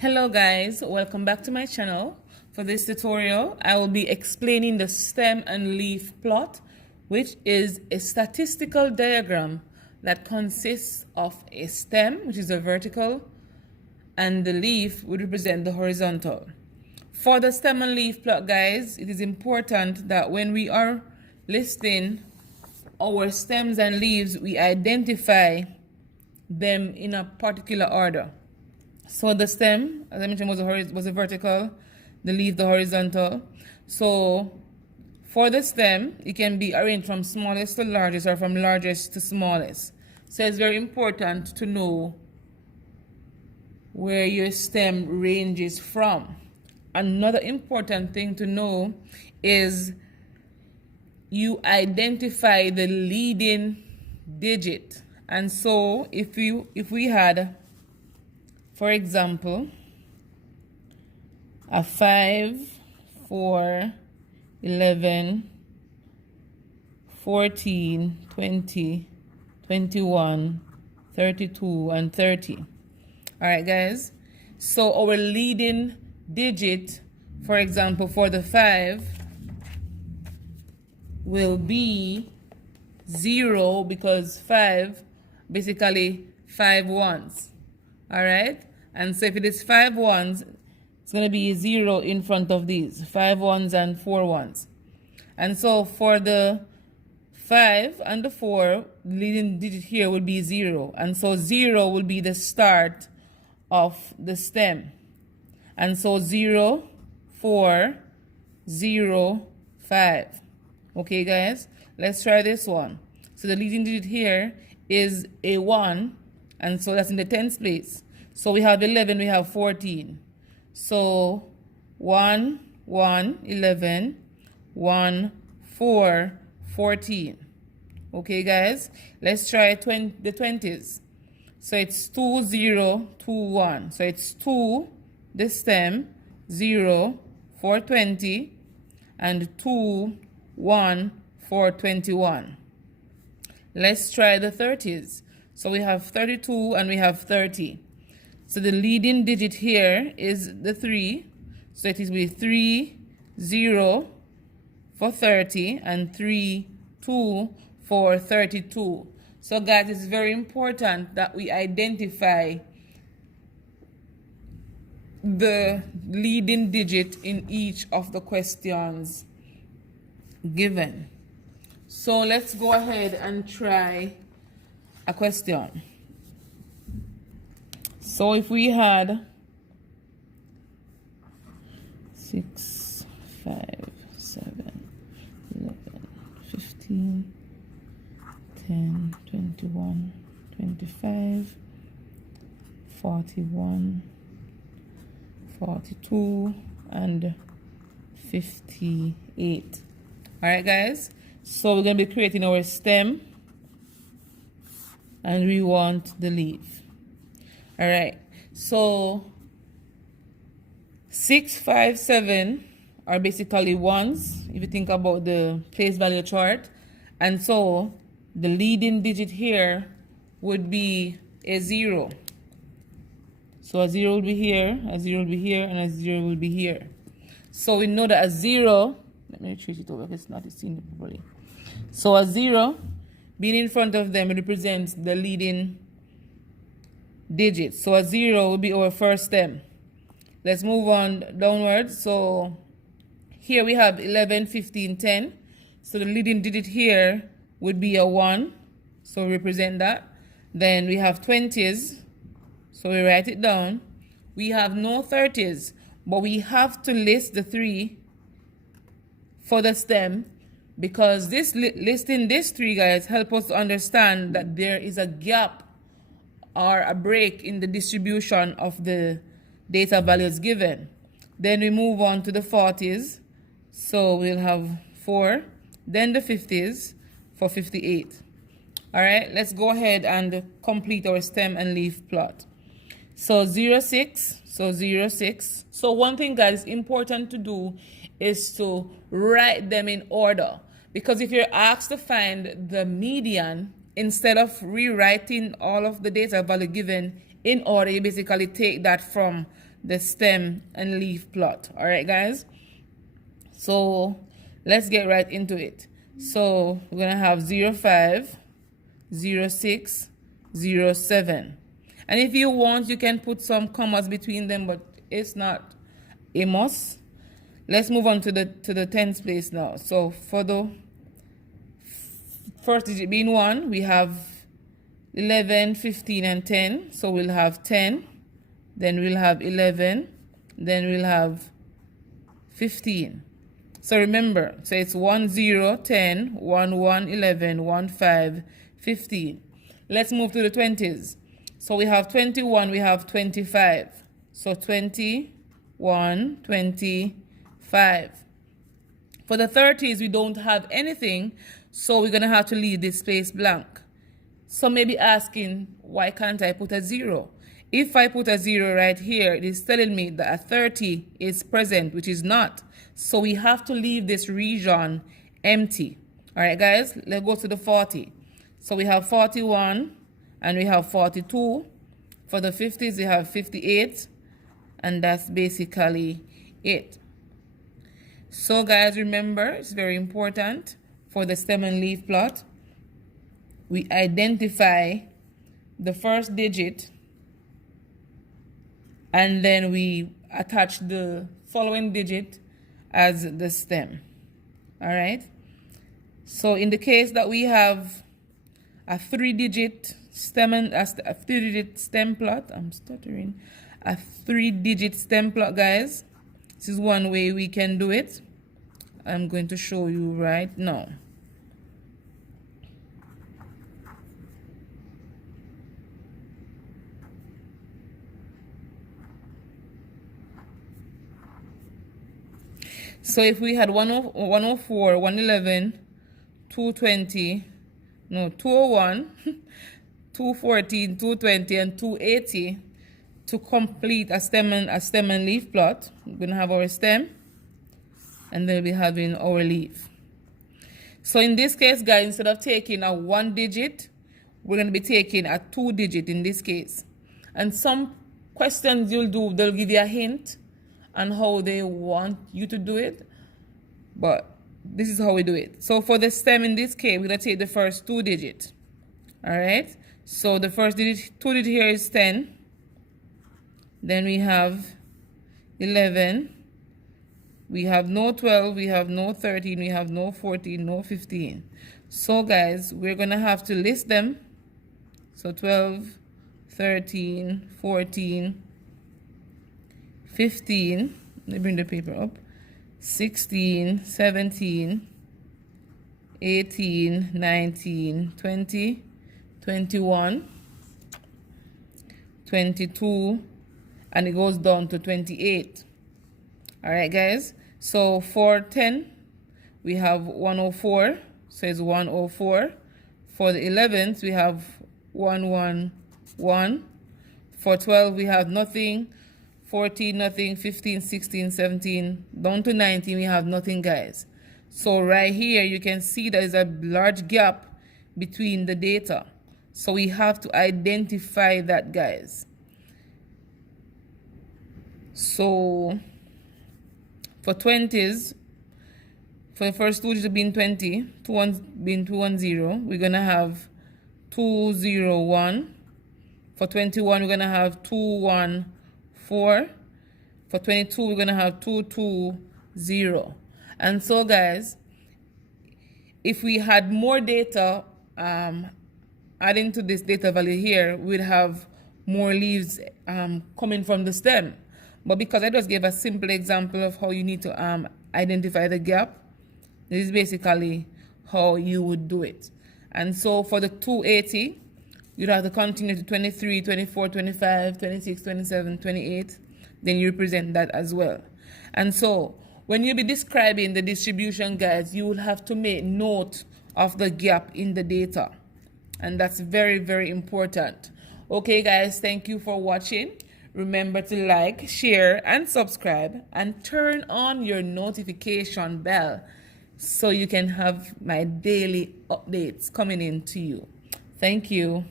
Hello guys, welcome back to my channel. For this tutorial, I will be explaining the stem and leaf plot, which is a statistical diagram that consists of a stem, which is a vertical, and the leaf would represent the horizontal. For the stem and leaf plot, guys, it is important that when we are listing our stems and leaves, we identify them in a particular order. So the stem, as I mentioned, was a vertical, the leaf the horizontal. So for the stem, it can be arranged from smallest to largest or from largest to smallest. So it's very important to know where your stem ranges from. Another important thing to know is you identify the leading digit. And so if we had, for example, a 5, 4, 11, 14, 20, 21, 32, and 30. All right, guys. So our leading digit, for example, for the 5 will be 0 because 5, basically 5 ones. All right. And so if it is 5 ones, it's going to be 0 in front of these 5 ones and 4 ones. And so for the 5 and the 4, the leading digit here would be 0. And so 0 will be the start of the stem. And so 0, 4, 0, 5. Okay, guys, let's try this one. So the leading digit here is a 1. And so that's in the tens place. So we have 11, we have 14. So 1, 1, 11, 1, 4, 14. Okay, guys, let's try the 20s. So it's 2, 0, 2, 1. So it's 2, the stem, 0, 4, 20, and 2, 1, 4, 21. Let's try the 30s. So we have 32 and we have 30. So the leading digit here is the 3. So it is with 3, 0 for 30 and 3, 2 for 32. So guys, it's very important that we identify the leading digit in each of the questions given. So let's go ahead and try a question. So if we had 6, 5, 7, 11, 15, 10, 21, 25, 41, 42, and 58. All right, guys. So we're going to be creating our stem and we want the leaf. All right. So 6, 5, 7 are basically ones if you think about the place value chart. And so the leading digit here would be a 0. So a 0 will be here, a 0 will be here, and a 0 will be here. So we know that a 0, let me trace it over because it's not seen properly. So a 0 being in front of them represents the leading digit. So a 0 will be our first stem. Let's move on downwards. So here we have 11, 15, 10. So the leading digit here would be a 1. So we represent that. Then we have 20s. So we write it down. We have no 30s, but we have to list the 3 for the stem because this listing these 3, guys, help us to understand that there is a gap or a break in the distribution of the data values given. Then we move on to the 40s. So we'll have 4. Then the 50s for 58. All right, let's go ahead and complete our stem and leaf plot. So 0, 6, so 0, 6. So one thing, guys, important to do is to write them in order. Because if you're asked to find the median, instead of rewriting all of the data value given in order, you basically take that from the stem and leaf plot. All right, guys? So let's get right into it. So we're going to have 0, 5, 0, 6, 0, 7. And if you want, you can put some commas between them, but it's not a must. Let's move on to the tens place now. So for the first digit being 1, we have 11, 15, and 10. So we'll have 10, then we'll have 11, then we'll have 15. So remember, so it's 1, 0, 10, 1, 1, 11, 1, 5, 15. Let's move to the 20s. So we have 21, we have 25. So 21, 25. For the 30s, we don't have anything, so we're going to have to leave this space blank. Some may be asking, why can't I put a 0? If I put a 0 right here, it is telling me that a 30 is present, which is not. So we have to leave this region empty. All right, guys, let's go to the 40. So we have 41 and we have 42. For the 50s, we have 58. And that's basically it. So, guys, remember, it's very important for the stem and leaf plot. We identify the first digit and then we attach the following digit as the stem. All right. So in the case that we have a 3-digit stem and a 3-digit stem plot, I'm stuttering, a 3-digit stem plot, guys. This is one way we can do it. I'm going to show you right now. So if we had 104, 111, 220, no, 201, 214, 220, and 280 to complete a stem and leaf plot, we're going to have our stem and then we'll be having our leaf. So in this case, guys, instead of taking a 1 digit, we're going to be taking a 2 digit in this case. And some questions you'll do, they'll give you a hint on how they want you to do it, but this is how we do it. So for the stem in this case, we're going to take the first 2 digits. All right, so the first digit, 2 digit here is 10, then we have 11, we have no 12, we have no 13, we have no 14, no 15. So guys, we're going to have to list them. So 12, 13, 14, 15, let me bring the paper up, 16, 17, 18, 19, 20, 21, 22, and it goes down to 28. All right, guys. So for 10, we have 104, so it's 104. For the 11th, we have 111. For 12, we have nothing. 14, nothing. 15, 16, 17, down to 19, we have nothing, guys. So right here, you can see there's a large gap between the data. So we have to identify that, guys. So for 20s, for the first 2 digits being 20, 2 ones being 210, we're going to have 201. For 21, we're going to have 214. For 22, we're going to have 220. And so, guys, if we had more data adding to this data value here, we'd have more leaves coming from the stem. But because I just gave a simple example of how you need to identify the gap, this is basically how you would do it. And so for the 280, you'd have to continue to 23, 24, 25, 26, 27, 28. Then you represent that as well. And so when you be describing the distribution, guys, you will have to make note of the gap in the data. And that's very, very important. Okay, guys, thank you for watching. Remember to like, share, and subscribe, and turn on your notification bell so you can have my daily updates coming in to you. Thank you.